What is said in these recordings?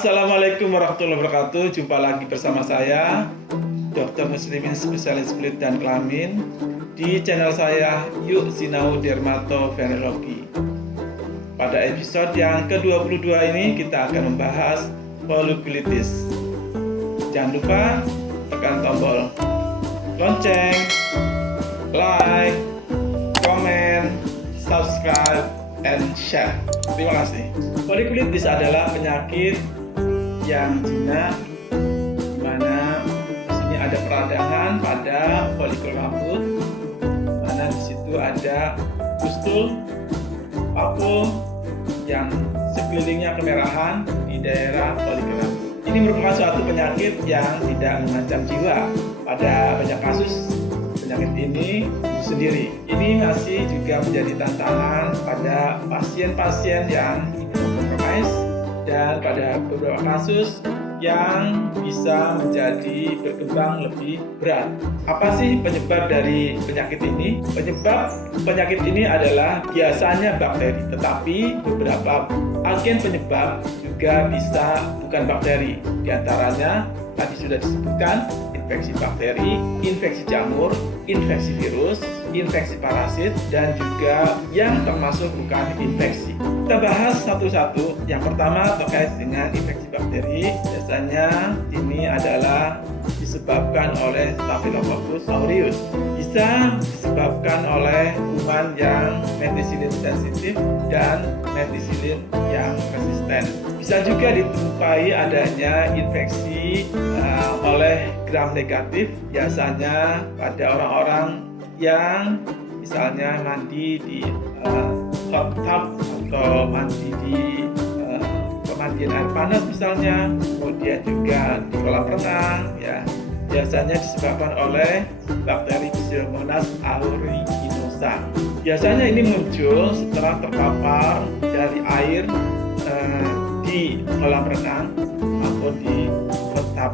Assalamualaikum warahmatullahi wabarakatuh. Jumpa lagi bersama saya, Dr. Muslimin Spesialis Kulit dan Kelamin, di channel saya Yuk Sinau Dermatovenerologi. Pada episode yang ke-22 ini kita akan membahas folikulitis. Jangan lupa tekan tombol lonceng, like, komen, subscribe, and share. Terima kasih. Folikulitis adalah penyakit yang jinak, di mana di sini ada peradangan pada folikel rambut, mana di situ ada pustul, papul yang sekelilingnya kemerahan di daerah folikel rambut. Ini merupakan suatu penyakit yang tidak mengancam jiwa. Pada banyak kasus penyakit ini sendiri. Ini masih juga menjadi tantangan pada pasien-pasien yang immunokompromis dan pada beberapa kasus yang bisa menjadi berkembang lebih berat. Apa sih penyebab dari penyakit ini? Penyebab penyakit ini adalah biasanya bakteri, tetapi beberapa agen penyebab juga bisa bukan bakteri. Di antaranya tadi sudah disebutkan infeksi bakteri, infeksi jamur, infeksi virus, infeksi parasit, dan juga yang termasuk bukan infeksi. Kita bahas satu-satu. Yang pertama terkait dengan infeksi bakteri. Biasanya ini adalah disebabkan oleh Staphylococcus aureus. Bisa disebabkan oleh kuman yang methicillin sensitif dan methicillin yang resisten. Bisa juga ditemukan adanya infeksi oleh gram negatif, biasanya pada orang-orang yang misalnya mandi di hot tub atau mandi di pemandian air panas misalnya, kemudian juga di kolam renang, ya biasanya disebabkan oleh bakteri Pseudomonas aeruginosa. Biasanya ini muncul setelah terpapar dari air di kolam renang atau di hot tub.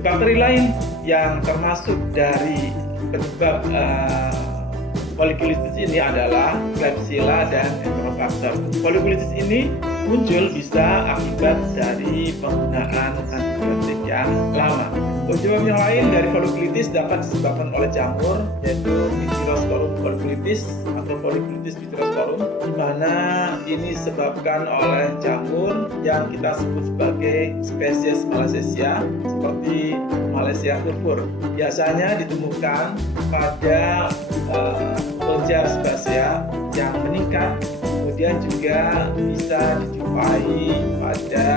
Bakteri lain yang termasuk dari penyebab folikulitis ini adalah Klebsiella dan Enterobacter. Folikulitis ini muncul bisa akibat dari penggunaan antibiotik yang lama. Penyebab yang lain dari folikulitis dapat disebabkan oleh jamur, yaitu Pityrosporum folikulitis atau folikulitis Pityrosporum, di mana ini disebabkan oleh jamur yang kita sebut sebagai spesies Malassezia seperti Malassezia purpur. Biasanya ditemukan pada kelenjar sebasea yang meningkat, kemudian juga bisa dijumpai pada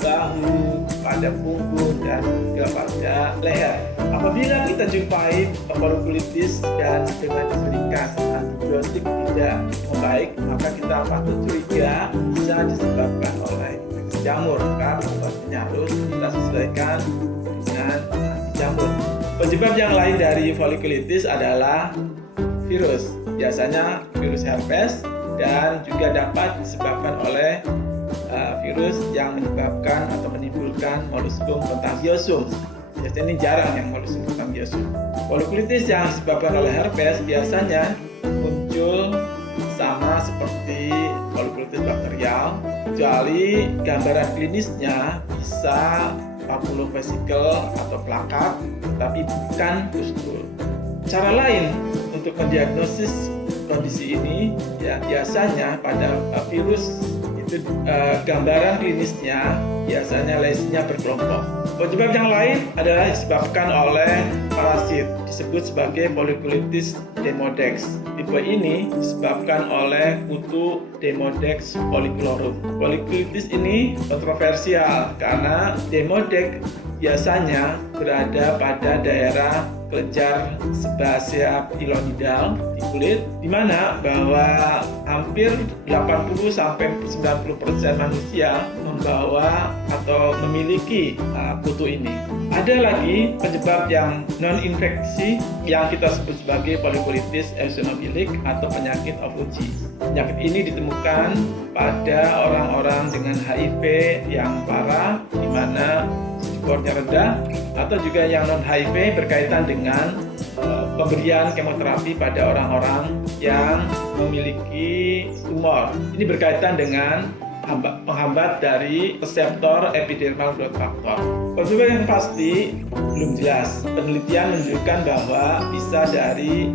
bahu, pada punggung, dan juga pada leher. Apabila kita jumpai folikulitis dan dengan diberikan antibiotik tidak membaik, maka kita patut curiga bisa disebabkan oleh infeksi jamur. Maka obatnya harus kita sesuaikan dengan anti jamur. Penyebab yang lain dari folikulitis adalah virus, biasanya virus herpes, dan juga dapat disebabkan oleh virus yang menyebabkan atau menimbulkan molluscum contagiosum. Biasanya ini jarang yang molluscum contagiosum. Folikulitis yang disebabkan oleh herpes biasanya muncul sama seperti folikulitis bakterial, kecuali gambaran klinisnya bisa papulofesikel atau plakat, tetapi bukan pustul. Cara lain untuk mendiagnosis kondisi ini, ya biasanya pada virus itu gambaran klinisnya biasanya lesinya berkelompok. Penyebab yang lain adalah disebabkan oleh parasit, disebut sebagai folikulitis demodex. Tipe ini disebabkan oleh kutu Demodex folliculorum. Folikulitis ini kontroversial karena demodex biasanya berada pada daerah kelenjar sebasea pilonidal di kulit, di mana bahwa hampir 80-90% manusia membawa atau memiliki kutu ini. Ada lagi penyebab yang non-infeksi yang kita sebut sebagai folikulitis eosinofilik atau penyakit Ofuji. Penyakit ini ditemukan pada orang-orang dengan HIV yang parah, di mana skornya rendah, atau juga yang non-HIV berkaitan dengan pemberian kemoterapi pada orang-orang yang memiliki tumor. Ini berkaitan dengan penghambat dari reseptor epidermal growth factor. Penyebab yang pasti belum jelas. Penelitian menunjukkan bahwa bisa dari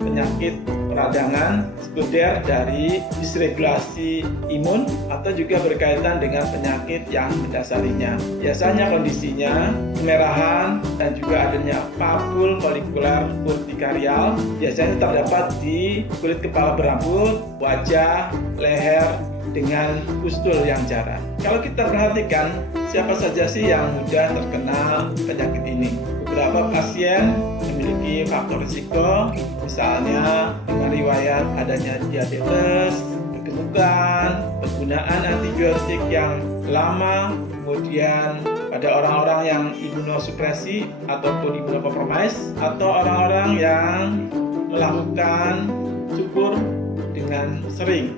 penyakit peradangan sekunder dari disregulasi imun atau juga berkaitan dengan penyakit yang mendasarinya. Biasanya kondisinya kemerahan dan juga adanya papul folikuler urtikarial biasanya terdapat di kulit kepala berambut, wajah, leher dengan pustul yang jarang. Kalau kita perhatikan, siapa saja sih yang mudah terkena penyakit ini? Beberapa pasien memiliki faktor risiko, misalnya dengan riwayat adanya diabetes, kegemukan, penggunaan antibiotik yang lama, kemudian pada orang-orang yang imunosupresi ataupun imunokompromis, atau orang-orang yang melakukan cukur dengan sering.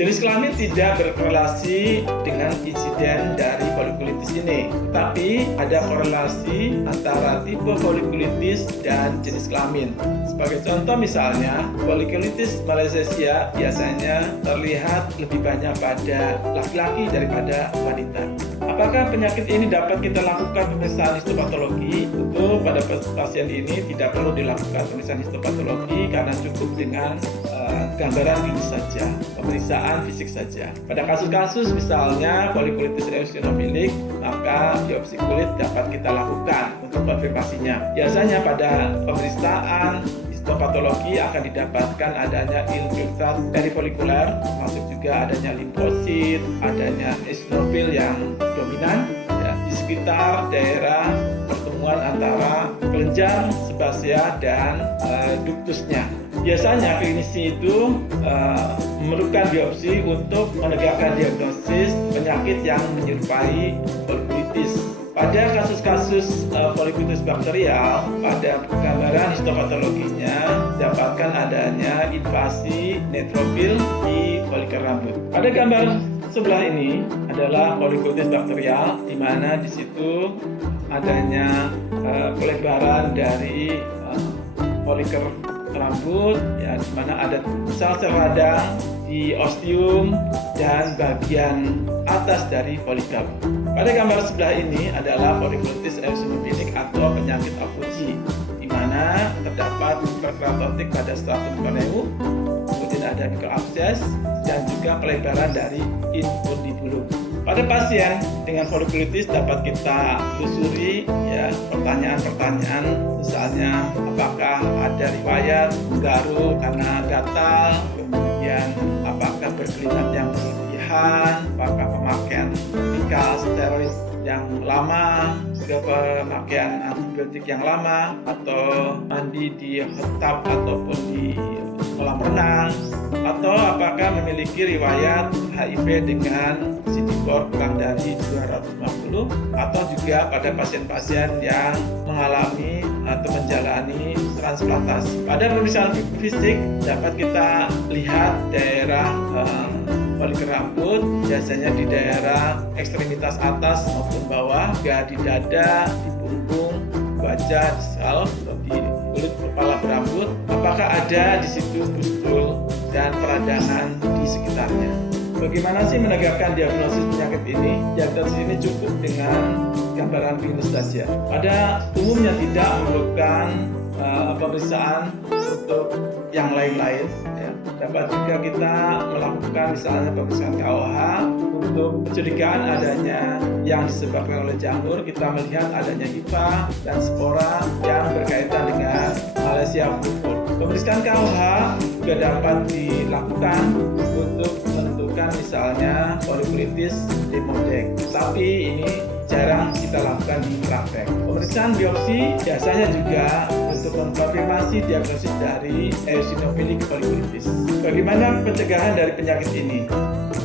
Jenis kelamin tidak berkorelasi dengan insiden dari folikulitis ini, tapi ada korelasi antara tipe folikulitis dan jenis kelamin. Sebagai contoh misalnya, folikulitis malassezia biasanya terlihat lebih banyak pada laki-laki daripada wanita. Apakah penyakit ini dapat kita lakukan pemeriksaan histopatologi? Untuk pada pasien ini tidak perlu dilakukan pemeriksaan histopatologi karena cukup dengan gambaran klinis saja, pemeriksaan fisik saja. Pada kasus-kasus misalnya folikulitis eosinofilik, maka biopsi kulit dapat kita lakukan untuk konfirmasinya. Biasanya pada pemeriksaan histopatologi akan didapatkan adanya infiltrat perifolikuler, termasuk juga adanya limfosit, adanya eosinofil yang dominan ya, di sekitar daerah pertemuan antara kelenjar, sebasea, dan duktusnya. Biasanya klinisi itu memerlukan biopsi untuk menegakkan diagnosis penyakit yang menyerupai folikulitis. Pada kasus-kasus folikulitis bakterial, pada gambaran histopatologinya dapatkan adanya invasi neutrofil di folikel rambut. Pada gambar sebelah ini adalah folikulitis bakterial, di mana di situ adanya pelebaran dari folikel rambut, ya, di mana ada sel-sel radang di ostium dan bagian atas dari folikel. Pada gambar sebelah ini adalah folikulitis eosinofilik atau penyakit Alpoggi, di mana terdapat hiperkeratotik pada stratum corneum, kemudian ada mikroabses dan juga pelebaran dari infundibulum. Pada pasien dengan folikulitis dapat kita telusuri ya pertanyaan-pertanyaan, misalnya apakah ada riwayat garuk karena gatal, kemudian apakah berkelindan yang berlebihan, apakah pemakaian topikal steroid yang lama, juga pemakaian antibiotik yang lama, atau mandi di hot tub ataupun di kolam renang, atau apakah memiliki riwayat HIV dengan CD4 kurang dari 250, atau juga pada pasien-pasien yang mengalami atau menjalani transplantasi. Pada pemeriksaan fisik dapat kita lihat daerah folikel rambut, biasanya di daerah ekstremitas atas maupun bawah, juga di dada, di punggung, wajah, di scalp, di kulit kepala berambut. Apakah ada di situ pustul dan peradangan di sekitarnya? Bagaimana sih menegakkan diagnosis penyakit ini? Diagnosis ini cukup dengan gambaran klinis saja. Pada umumnya tidak memerlukan pemeriksaan untuk yang lain-lain. Ya. Dapat juga kita melakukan misalnya pemeriksaan KOH untuk pencurigaan adanya yang disebabkan oleh jamur. Kita melihat adanya hifa dan spora yang berkaitan dengan Malassezia fulvur. Pemeriksaan KOH juga dapat dilakukan untuk menentukan misalnya folikulitis demodek, tapi ini jarang kita lakukan di praktek. Pemeriksaan biopsi biasanya juga untuk mengkonfirmasi diagnosis dari eosinofilik folikulitis. Bagaimana pencegahan dari penyakit ini?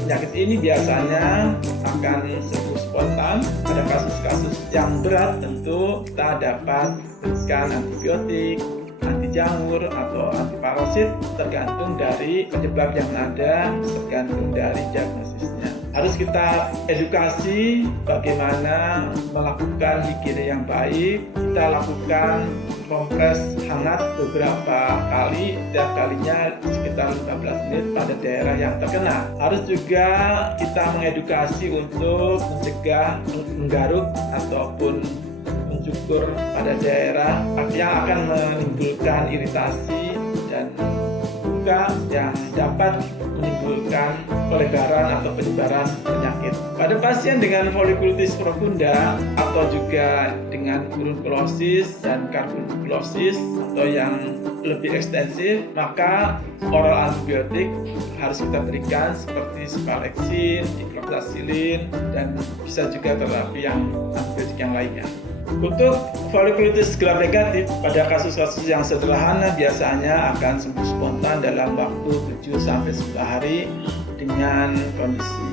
Penyakit ini biasanya akan sembuh spontan. Pada kasus-kasus yang berat tentu kita dapat berikan antibiotik, anti jamur atau anti parasit, tergantung dari penyebab yang ada, tergantung dari diagnosisnya. Harus kita edukasi bagaimana melakukan higiene yang baik. Kita lakukan kompres hangat beberapa kali, setiap kalinya sekitar 15 menit pada daerah yang terkena. Harus juga kita mengedukasi untuk mencegah menggaruk ataupun mencukur pada daerah yang akan menimbulkan iritasi dan luka yang dapat menimbulkan pelebaran atau penyebaran penyakit. Pada pasien dengan folikulitis profunda atau juga dengan furunkulosis dan karbunkulosis atau yang lebih ekstensif, maka oral antibiotik harus kita berikan seperti spaleksin, ciprofloxacin, dan bisa juga terapi yang antibiotik yang lainnya. Untuk folikulitis gram negatif, pada kasus-kasus yang sederhana biasanya akan sembuh spontan dalam waktu 7-10 hari dengan kondisi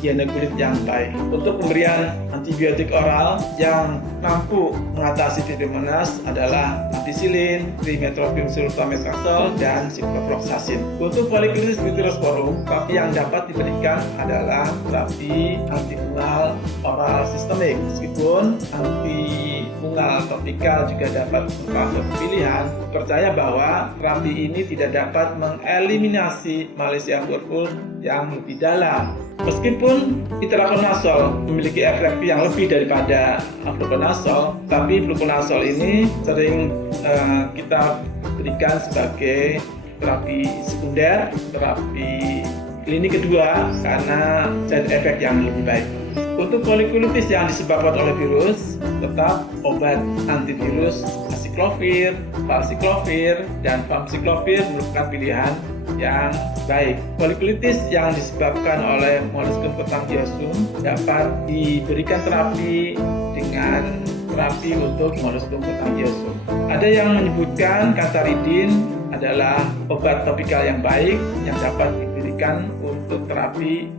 higiene kulit yang baik. Untuk pemberian antibiotik oral yang mampu mengatasi Pseudomonas adalah ampicillin, trimethoprim sulfametrazole, dan ciprofloxacin. Untuk folikulitis butirosporum, terapi yang dapat diberikan adalah terapi antifungal oral sistemik. Meskipun antifungal topikal juga dapat merupakan pilihan, percaya bahwa terapi ini tidak dapat mengeliminasi Malassezia furfur yang lebih dalam. Meskipun itraconazole memiliki efek yang lebih daripada fluconazole, tapi fluconazole ini sering kita berikan sebagai terapi sekunder, terapi klinik kedua karena side effect yang lebih baik. Untuk folikulitis yang disebabkan oleh virus, tetap obat antivirus aciclovir, valciclovir, dan famciclovir merupakan pilihan yang baik. Folikulitis yang disebabkan oleh molluscum contagiosum dapat diberikan terapi dengan terapi untuk molluscum contagiosum. Ada yang menyebutkan cantharidin adalah obat topikal yang baik yang dapat diberikan untuk terapi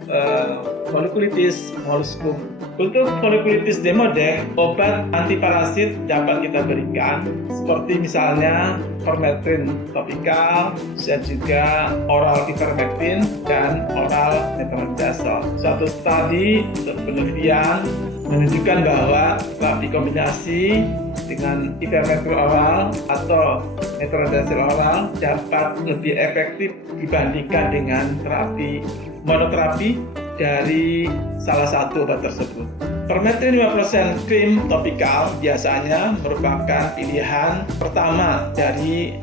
folikulitis molluscum. Untuk folikulitis demodex, obat antiparasit dapat kita berikan seperti misalnya permethrin topikal, bisa juga oral ivermectin dan oral metronidazole. Suatu studi penelitian menunjukkan bahwa terapi kombinasi dengan ivermectin oral atau metronidazole oral dapat lebih efektif dibandingkan dengan terapi monoterapi dari salah satu obat tersebut. Permethrin 5% krim topikal biasanya merupakan pilihan pertama dari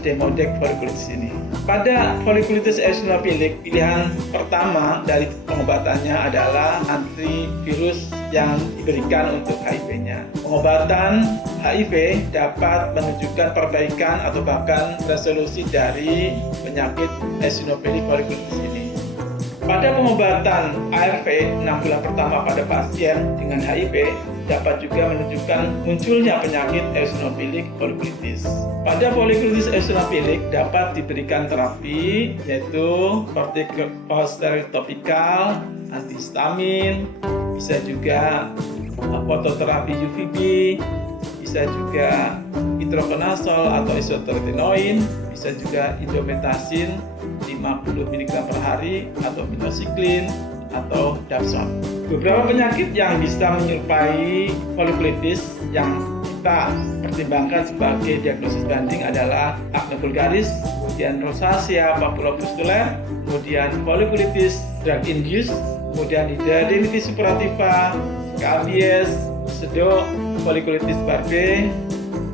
demodex folikulitis ini. Pada folikulitis eosinofilik, pilihan pertama dari pengobatannya adalah antivirus yang diberikan untuk HIV-nya. Pengobatan HIV dapat menunjukkan perbaikan atau bahkan resolusi dari penyakit eosinofilik folikulitis ini. Pada pengobatan ARV 6 bulan pertama pada pasien dengan HIV dapat juga menunjukkan munculnya penyakit eosinofilik folikulitis. Pada folikulitis eosinofilik dapat diberikan terapi yaitu corticosteroid topikal, antihistamin, bisa juga fototerapi UVB, bisa juga itraconazole atau isotretinoin, bisa juga indomethacin 50 mg per hari atau minocycline atau dapsone. Beberapa penyakit yang bisa menyerupai folikulitis yang kita pertimbangkan sebagai diagnosis banding adalah acne vulgaris, kemudian rosacea papulopustular, kemudian folikulitis drug induced, kemudian hidradenitis suppurativa, scabies, pseudo folikulitis Bardet,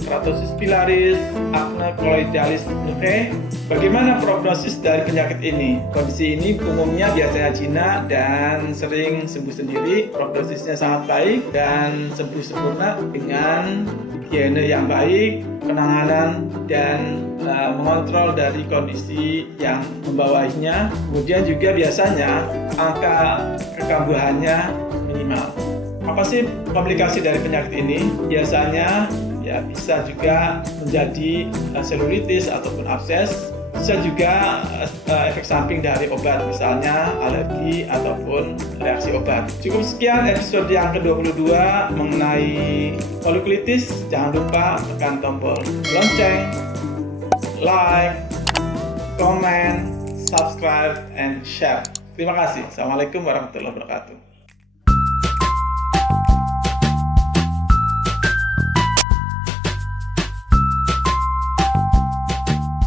keratosis pilaris, acne colloidalis nevae. Bagaimana prognosis dari penyakit ini? Kondisi ini umumnya biasanya jinak dan sering sembuh sendiri. Prognosisnya sangat baik dan sembuh sempurna dengan higiene yang baik, penanganan dan mengontrol dari kondisi yang membawahinya. Kemudian juga biasanya angka kekambuhannya minimal. Apa sih komplikasi dari penyakit ini? Biasanya ya bisa juga menjadi selulitis ataupun abses, bisa juga efek samping dari obat, misalnya alergi ataupun reaksi obat. Cukup sekian episode yang ke-22 mengenai folikulitis. Jangan lupa tekan tombol lonceng, like, comment, subscribe, and share. Terima kasih. Assalamualaikum warahmatullahi wabarakatuh.